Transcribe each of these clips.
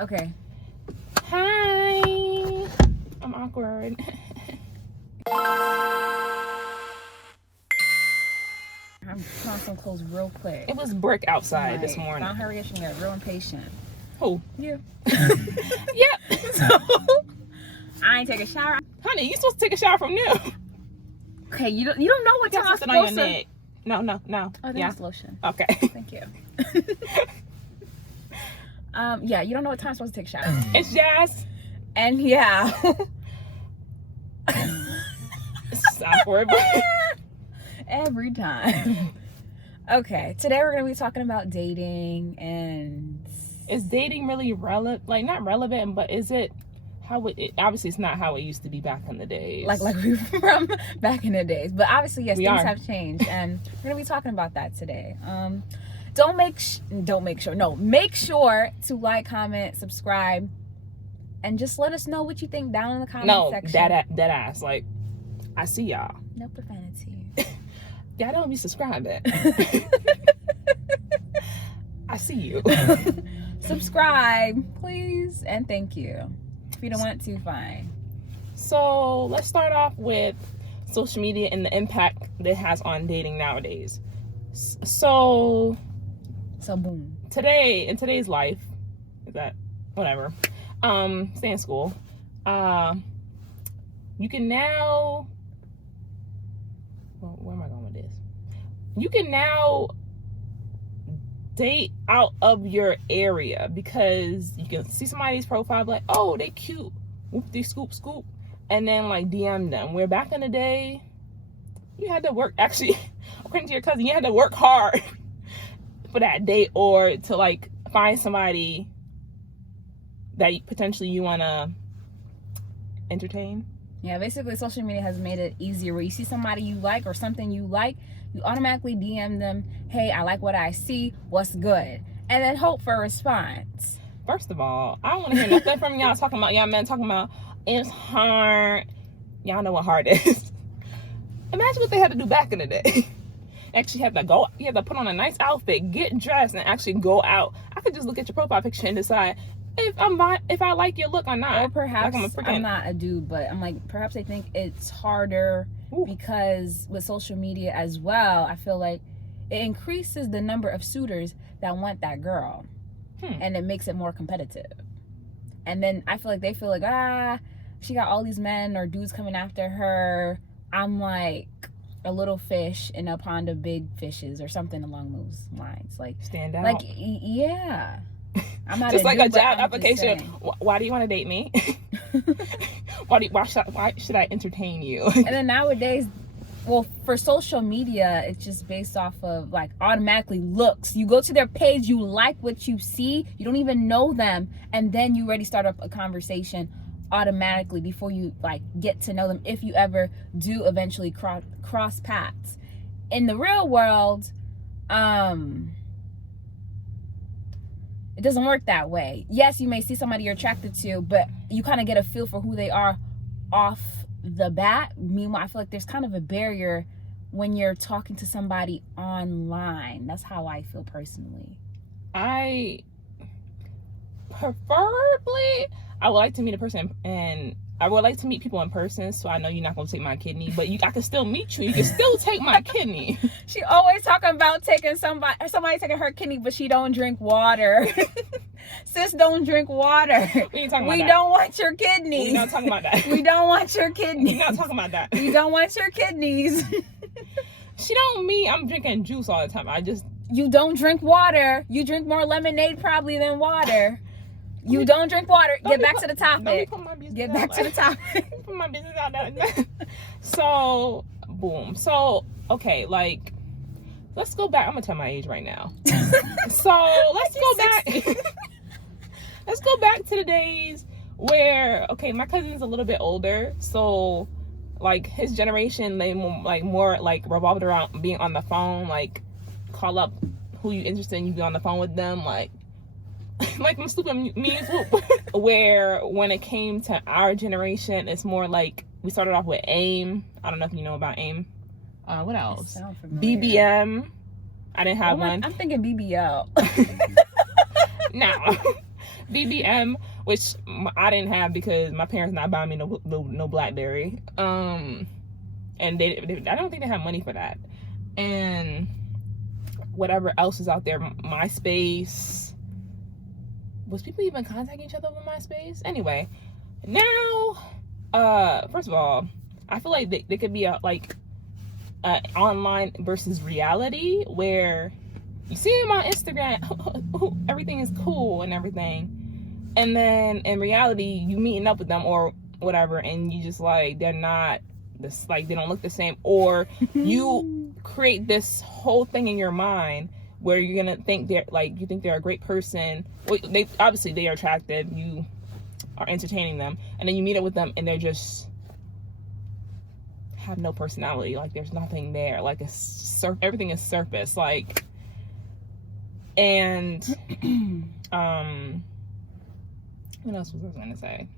Okay. Hi. I'm awkward. I'm putting on some clothes real quick. It was brick outside this Like, morning. don't hurry up, you get real impatient. Who? You. Yep. So, I ain't take a shower. Honey, you supposed to take a shower from now. Okay, you don't know what time I'm Something on your supposed to. neck. No. Oh, Yeah. that's lotion. Okay. Thank you. Yeah, you don't know what time I'm supposed to take a shower. It's Jazz. And yeah. It's awkward. Every time. Okay, today we're going to be talking about dating and... Is dating really relevant? Like, not relevant, but is it how it obviously it's not how it used to be back in the days. Like we were from back in the days. But obviously, yes, We things are. have changed. And we're going to be talking about that today. Make sure to like, comment, subscribe, and just let us know what you think down in the comment section. Dead ass. Like, I see y'all. No profanity. Y'all don't be subscribing. I see you. Subscribe, please, and thank you. If you don't want to, fine. So let's start off with social media and the impact that it has on dating nowadays. So boom. today, in today's life, is that whatever, stay in school, you can now, well, where am I going with this? You can now date out of your area because you can see somebody's profile like, oh, they cute, whoop-de scoop, and then like DM them. Where back in the day, you had to work, actually, according to your cousin, you had to work hard for that date or to like find somebody that potentially you want to entertain. Yeah, basically social media has made it easier where you see somebody you like or something you like, you automatically DM them, hey, I like what I see, what's good? And then hope for a response. First of all, I don't want to hear nothing from y'all talking about, y'all men talking about it's hard. Y'all know what hard is. Imagine what they had to do back in the day. Actually have to go, you have to put on a nice outfit, get dressed, and actually go out. I could just look at your profile picture and decide if I like your look or not. Or perhaps like I'm not a dude, but I'm like, perhaps I think it's harder because with social media as well, I feel like it increases the number of suitors that want that girl. And it makes it more competitive. And then I feel like they feel like, she got all these men or dudes coming after her. I'm like a little fish in a pond of big fishes or something along those lines. Like, stand out. Like, yeah. I'm not just a like dude, a job application. Why do you want to date me? why should I entertain you? And then nowadays, well, for social media, it's just based off of like automatically looks. You go to their page, you like what you see, you don't even know them, and then you already start up a conversation automatically before you like get to know them, if you ever do eventually cross paths. In the real world, it doesn't work that way. Yes, you may see somebody you're attracted to, but you kind of get a feel for who they are off the bat. Meanwhile, I feel like there's kind of a barrier when you're talking to somebody online. That's how I feel personally. I preferably, I would like to meet a person, and I would like to meet people in person, so I know you're not going to take my kidney, but I can still meet you. You can still take my kidney. She always talking about taking somebody taking her kidney, but she don't drink water. Sis don't drink water. We ain't talking about We that. don't want your kidneys. We're not talking about that. We don't want your kidneys. We're not talking about that. We don't want your kidneys. She don't mean I'm drinking juice all the time. You don't drink water. You drink more lemonade probably than water. You don't drink water. Get back to the topic. Get back to the topic. Put my business out there. So, boom. So, okay, like, let's go back. I'm gonna tell my age right now. So let's go back. Let's go back to the days where, okay, my cousin's a little bit older, so like his generation, they more revolved around being on the phone, like call up who you interested in, you be on the phone with them, like my stupid memes. Where when it came to our generation, it's more like we started off with AIM. I don't know if you know about AIM. What else? BBM. I didn't have one. I'm thinking BBL. No. BBM, which I didn't have because my parents not buying me no BlackBerry. And they I don't think they have money for that. And whatever else is out there, MySpace. Was people even contacting each other with MySpace? Anyway, now, first of all, I feel like they could be online versus reality, where you see them on Instagram, everything is cool and everything, and then in reality you meeting up with them or whatever, and you just like, they're not this, like, they don't look the same, or you create this whole thing in your mind where you're gonna think they're like, you think they're a great person. Well, they obviously they are attractive, you are entertaining them, and then you meet up with them and they're just have no personality. Like, there's nothing there. Like, everything is surface. Like, and what else was I gonna say?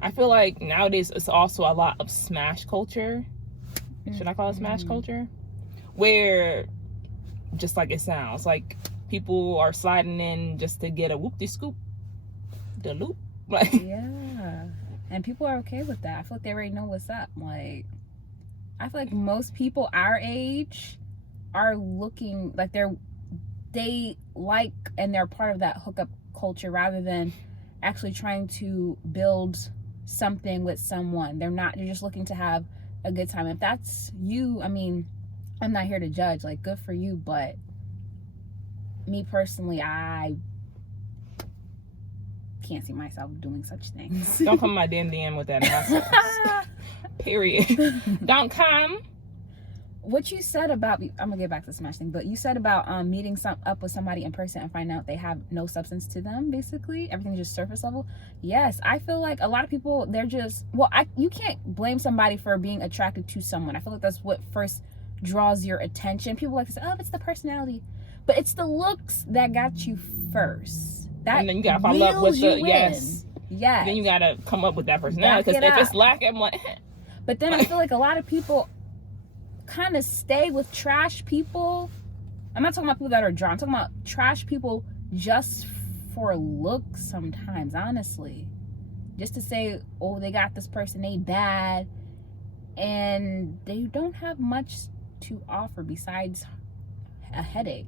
I feel like nowadays it's also a lot of smash culture. Should I call it smash culture? Where, just like it sounds, like people are sliding in just to get a whoop-de-scoop, the loop. Like, yeah. And people are okay with that. I feel like they already know what's up. Like, I feel like most people our age are looking like they like and they're part of that hookup culture rather than actually trying to build something with someone. They're just looking to have a good time. If that's you, I mean, I'm not here to judge, like, good for you, but me personally, I can't see myself doing such things. Don't come my damn DM with that nonsense. Period. Don't come. What you said about, I'm gonna get back to the smash thing, but you said about meeting up with somebody in person and find out they have no substance to them, basically everything's just surface level. Yes, I feel like a lot of people, they're just, well, you can't blame somebody for being attracted to someone. I feel like that's what first draws your attention. People like to say, oh, it's the personality, but it's the looks that got you first. That, and then you gotta follow up with the yes. Then you gotta come up with that personality, because if it's lacking, I'm like. But then I feel like a lot of people kind of stay with trash people. I'm not talking about people that are drawn. I'm talking about trash people just for looks sometimes, honestly. Just to say, oh, they got this person, they bad, and they don't have much to offer besides a headache.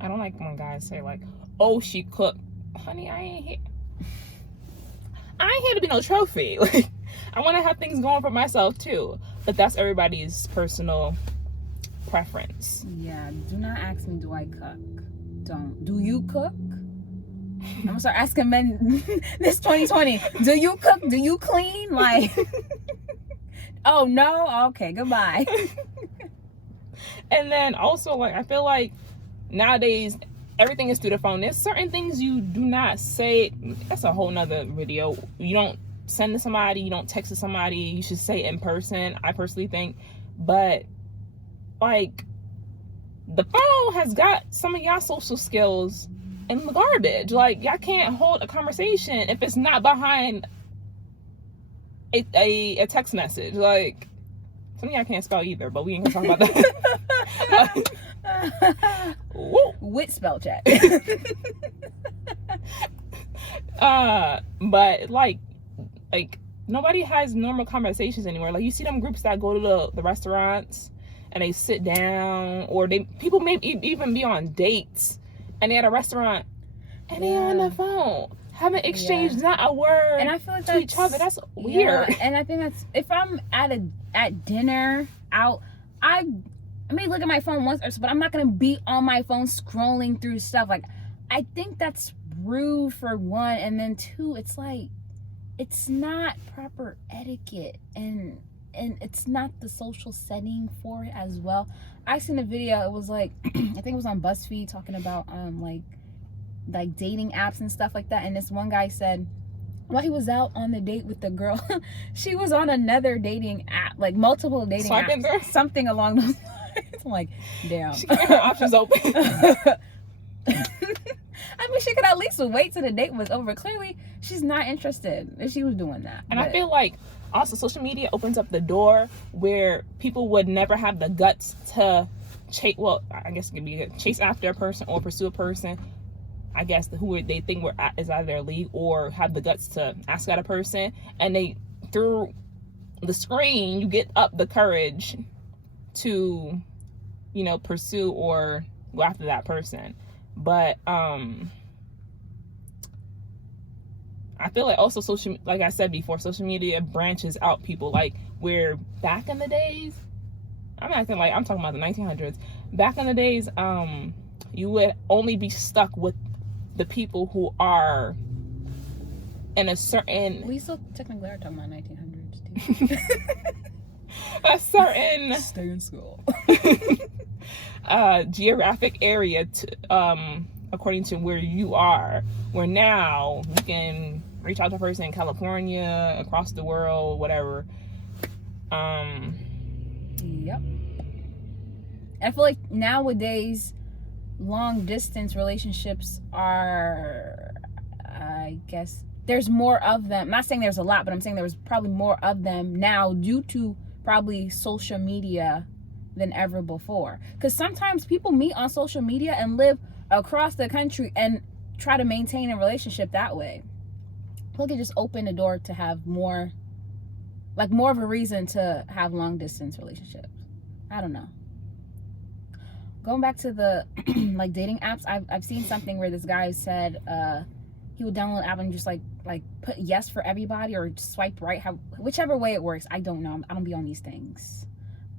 I don't like when guys say like, oh, she cooked. Honey, I ain't here to be no trophy. Like, I want to have things going for myself too, but that's everybody's personal preference. Yeah, do not ask me, do I cook? Don't. Do you cook? I'm gonna start asking men this 2020. Do you cook? Do you clean? Like, oh no? Okay, goodbye. And then also, like, I feel like nowadays everything is through the phone. There's certain things you do not say. That's a whole nother video. You don't send to somebody, you don't text to somebody, you should say it in person, I personally think. But like, the phone has got some of y'all social skills in the garbage. Like, y'all can't hold a conversation if it's not behind a text message. Like, some of y'all can't spell either, but we ain't gonna talk about that. With spell check. But like nobody has normal conversations anymore. Like, you see them groups that go to the restaurants and they sit down, or people may even be on dates and they at a restaurant and they on the phone, haven't exchanged not a word, and I feel like to each other. That's weird. Yeah, and I think that's, if I'm at dinner out, I may look at my phone once or so, but I'm not gonna be on my phone scrolling through stuff. Like, I think that's rude, for one, and then two, it's like, it's not proper etiquette, and it's not the social setting for it as well. I seen a video, it was like, I think it was on BuzzFeed, talking about like dating apps and stuff like that, and this one guy said, while he was out on the date with the girl, she was on another dating app, like multiple dating apps, something along those lines. I'm like, damn. She kept her options open. I mean, she could at least wait till the date was over. Clearly, she's not interested if she was doing that. And I feel like also social media opens up the door where people would never have the guts to I guess it could be chase after a person or pursue a person, I guess, who they think is out of their league, or have the guts to ask out a person, and they, through the screen, you get up the courage to, you know, pursue or go after that person. But I feel like also like I said before, social media branches out people. Like, where back in the days, I'm acting like I'm talking about the 1900s. Back in the days, you would only be stuck with the people who are in a certain... We still technically are talking about 1900s, too. A certain... Stay in school. Geographic area, according to where you are. Where now, you can reach out to a person in California, across the world, whatever. Yep. I feel like nowadays, long distance relationships are, I guess, there's more of them. I'm not saying there's a lot, but I'm saying there's probably more of them now due to probably social media than ever before. Because sometimes people meet on social media and live across the country and try to maintain a relationship that way. I feel like it just opened the door to have more of a reason to have long distance relationships. I don't know. Going back to the like dating apps, I've seen something where this guy said he would download an app and just like put yes for everybody or swipe right, whichever way it works. I don't know. I don't be on these things.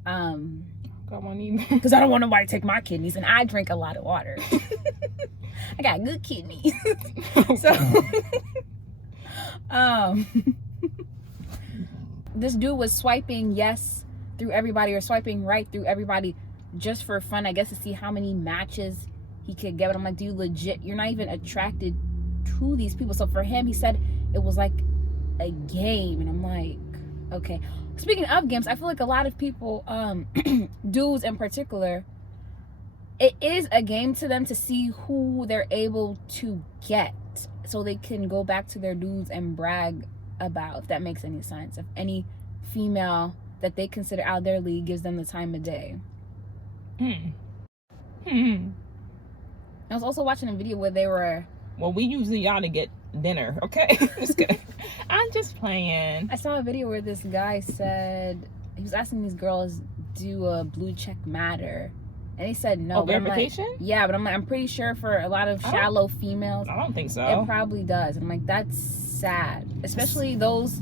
Because I don't want nobody to take my kidneys, and I drink a lot of water. I got good kidneys. So this dude was swiping yes through everybody or swiping right through everybody just for fun, I guess, to see how many matches he could get. But I'm like, dude, legit, you're not even attracted to these people. So for him, he said it was like a game, and I'm like, okay. Speaking of games, I feel like a lot of people, dudes in particular, it is a game to them to see who they're able to get, so they can go back to their dudes and brag about, if that makes any sense. If any female that they consider out of their league gives them the time of day. I was also watching a video where they were... Well, we usually y'all to get dinner, okay? Just kidding. I'm just playing. I saw a video where this guy said, he was asking these girls, do a blue check matter? And they said no. Oh, verification? Like, yeah, but I'm pretty sure for a lot of shallow females, I don't think so. It probably does. I'm like, that's sad. Especially those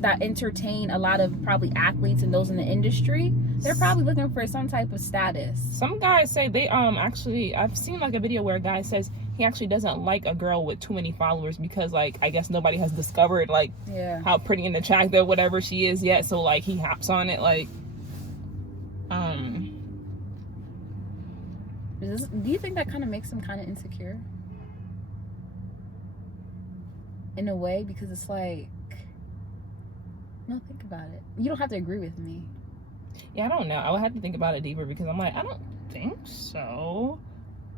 that entertain a lot of probably athletes and those in the industry. They're probably looking for some type of status. Some guys say they actually, I've seen like a video where a guy says he actually doesn't like a girl with too many followers because, like, I guess nobody has discovered like how pretty and attractive whatever she is yet, so like he hops on it. Like do you think that kind of makes him kind of insecure in a way? Because it's like, no, think about it. You don't have to agree with me. Yeah, I don't know. I would have to think about it deeper, because I'm like, I don't think so.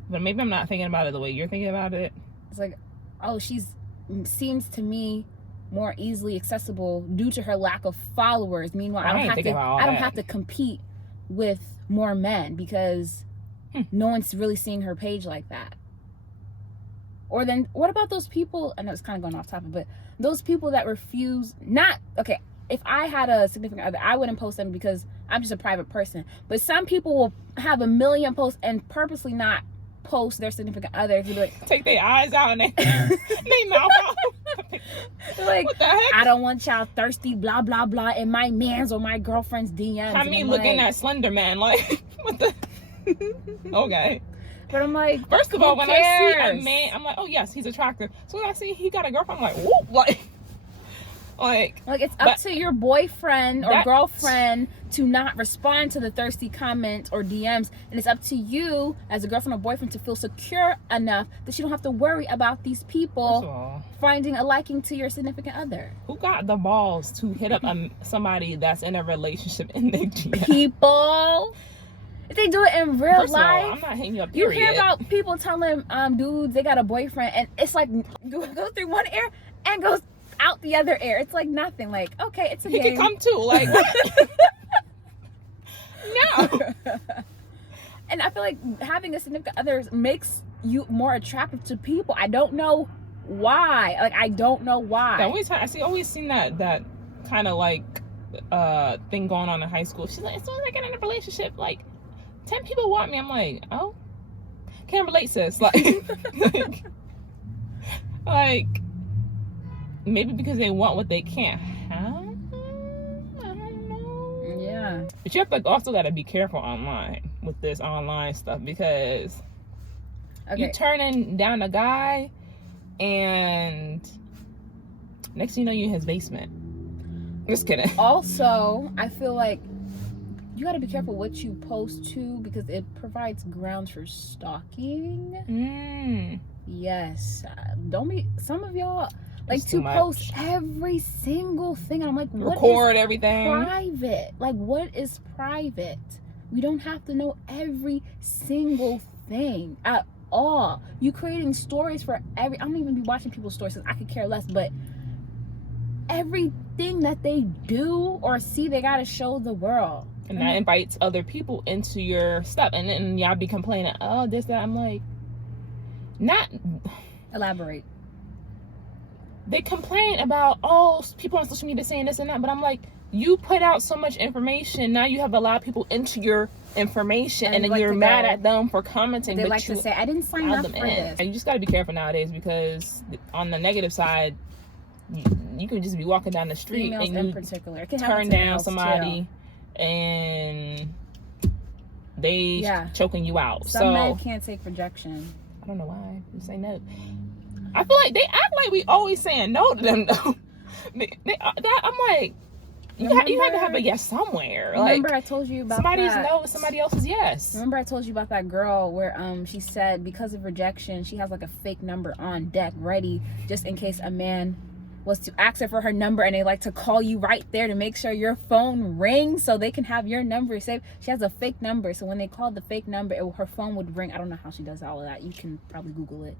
But maybe I'm not thinking about it the way you're thinking about it. It's like, oh, seems to me more easily accessible due to her lack of followers. Meanwhile, I don't have to compete with more men because no one's really seeing her page like that. Or then, what about those people? I know it's kind of going off topic, but those people that refuse if I had a significant other, I wouldn't post them because I'm just a private person. But some people will have 1 million posts and purposely not post their significant other. Like, take their eyes out and they mouth out. Like, what the heck? I don't want y'all thirsty, blah, blah, blah, in my man's or my girlfriend's DMs. I mean, looking at Slender Man, like, what the? Okay. But I'm like, first of all, when I see a man, I'm like, oh yes, he's attractive. So when I see he got a girlfriend, I'm like, whoop, like it's up to your boyfriend or girlfriend to not respond to the thirsty comments or DMs, and it's up to you as a girlfriend or boyfriend to feel secure enough that you don't have to worry about these people finding a liking to your significant other. Who got the balls to hit up somebody that's in a relationship in their DM? People. If they do it in real life, all, I'm not hitting you up. You hear about people telling dudes they got a boyfriend, and it's like goes through one ear and goes out the other ear. It's like nothing. Like, okay, it's a game. He can come too. Like, what? No. And I feel like having a significant other makes you more attractive to people. I don't know why. Like, I don't know why. Always seen that kind of like thing going on in high school. She's like, as soon as I get in a relationship, like 10 people want me. I'm like, oh, can't relate, sis. Like maybe because they want what they can't have. I don't know. Yeah. But you have to also got to be careful online with this online stuff, because you turning down a guy and next thing you know, you're in his basement. Just kidding. Also, I feel like you got to be careful what you post too, because it provides grounds for stalking. Yes. Don't be, some of y'all like to post every single thing. I'm like, what record is everything private? Like, what is private? We don't have to know every single thing at all. You creating stories for I don't even be watching people's stories because I could care less, but everything that they do or see, they gotta show the world. And that invites other people into your stuff. And then y'all be complaining, oh, this, that. I'm like, not... Elaborate. They complain about, oh, people on social media saying this and that. But I'm like, you put out so much information. Now you have allowed people into your information. And then you're mad at them for commenting. They like to say, I didn't sign up for this. And you just got to be careful nowadays, because on the negative side, you can just be walking down the street Females and you in particular. It can turn down somebody and they choking you out. Some men can't take rejection. I don't know why you say no. I feel like they act like we always saying no to them though. I'm like, you had to have a yes somewhere. Remember, like, I told you about somebody's no, somebody else's yes. Remember I told you about that girl where she said because of rejection she has like a fake number on deck ready just in case a man was to ask her for her number, and they like to call you right there to make sure your phone rings so they can have your number saved. She has a fake number, so when they called the fake number, her phone would ring. I don't know how she does all of that. You can probably Google it.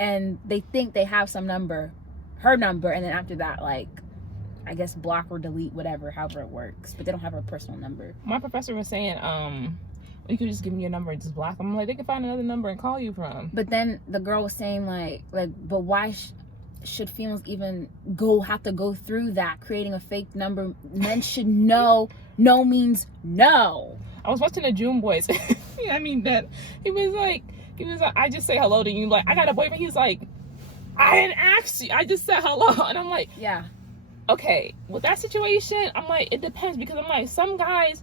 And they think they have some number, her number, and then after that, like, I guess block or delete, whatever, however it works. But they don't have her personal number. My professor was saying, you could just give me your number and just block them. I'm like, they can find another number and call you from. But then the girl was saying like, but why should females even have to go through that, creating a fake number? Men should know no means no. I was watching the June Boys. I mean, that he was like, I just say hello to you. Like, I got a boyfriend. He was like, I didn't ask you. I just said hello. And I'm like, yeah. Okay, with that situation, I'm like, it depends, because I'm like, some guys,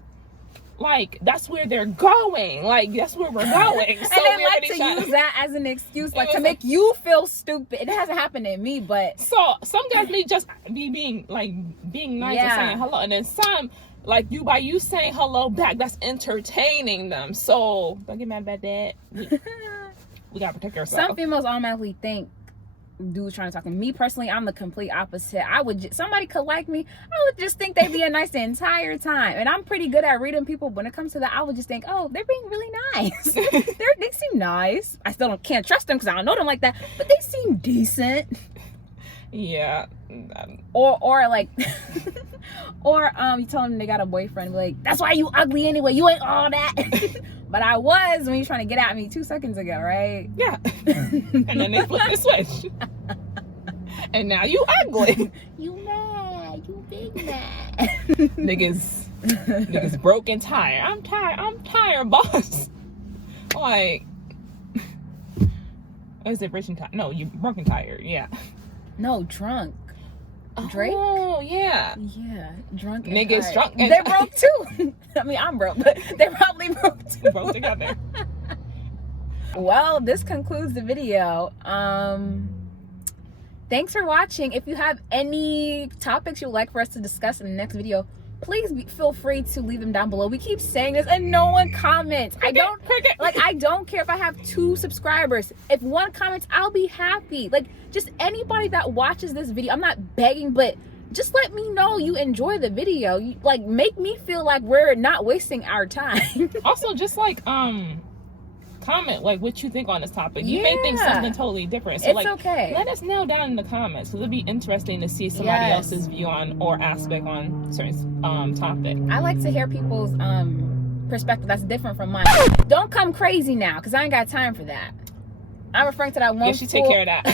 like, that's where they're going. Like, that's where we're going. So and they like to use that as an excuse, like, to make you feel stupid. It hasn't happened to me, but... So, some guys may just be being nice and saying hello. And then some, like, by you saying hello back, that's entertaining them. So, don't get mad about that. We gotta protect ourselves. Some females automatically think dudes trying to talk to me. Personally, I'm the complete opposite. Somebody could like me, I would just think they'd be nice the entire time. And I'm pretty good at reading people. When it comes to that, I would just think, oh, they're being really nice. They seem nice. I still can't trust them because I don't know them like that, but they seem decent. Yeah. Or like or you tell them they got a boyfriend, like, that's why you ugly anyway, you ain't all that. But I was when you trying to get at me 2 seconds ago, right? Yeah. And then they flip the switch. And now you ugly. You mad. You big mad. Niggas broken tire. I'm tired, boss. Like, is it breaking tire? No, you broken tire. Yeah. No, drunk. Drake? Oh, yeah. Yeah, drunk. Niggas drunk. They're broke too. I mean, I'm broke, but they're probably broke too. Broke together. Well, this concludes the video. Thanks for watching. If you have any topics you'd like for us to discuss in the next video, please feel free to leave them down below. We keep saying this and no one comments. I don't care if I have 2 subscribers. If one comments, I'll be happy. Like, just anybody that watches this video, I'm not begging, but just let me know you enjoy the video. Like, make me feel like we're not wasting our time. Also, just like comment like what you think on this topic. You may think something totally different, so it's okay. Let us know down in the comments, because it'll be interesting to see somebody else's view on or aspect on certain topic. I like to hear people's perspective that's different from mine. Don't come crazy now, because I ain't got time for that. I'm referring to that one. Yeah, she take care of that.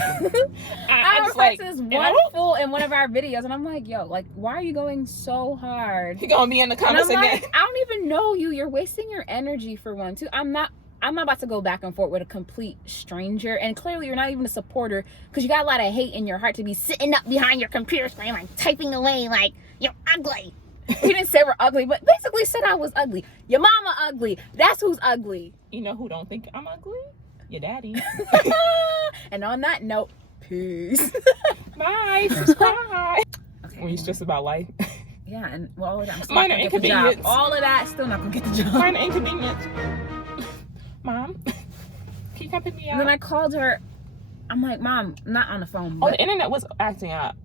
I'm referring to this one fool in one of our videos, and I'm like, yo, like, why are you going so hard? He gonna be in the comments again. Like, I don't even know you. You're wasting your energy for one, too. I'm not about to go back and forth with a complete stranger, and clearly you're not even a supporter, because you got a lot of hate in your heart to be sitting up behind your computer screen, like, typing away, like, you're ugly. He didn't say we're ugly, but basically said I was ugly. Your mama ugly. That's who's ugly. You know who don't think I'm ugly? Your daddy. And on that note, peace. Bye. Subscribe. Okay. When you stress about life. Yeah, and well, all of that. I'm still Minor not gonna get the job. inconvenience. All of that, still not gonna get the job. Minor inconvenience. Mom, can you come pick me up? And then I called her. I'm like, Mom, not on the phone. Oh, the internet was acting up.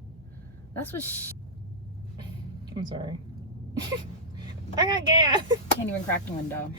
That's what. I'm sorry. I got gas. Can't even crack the window.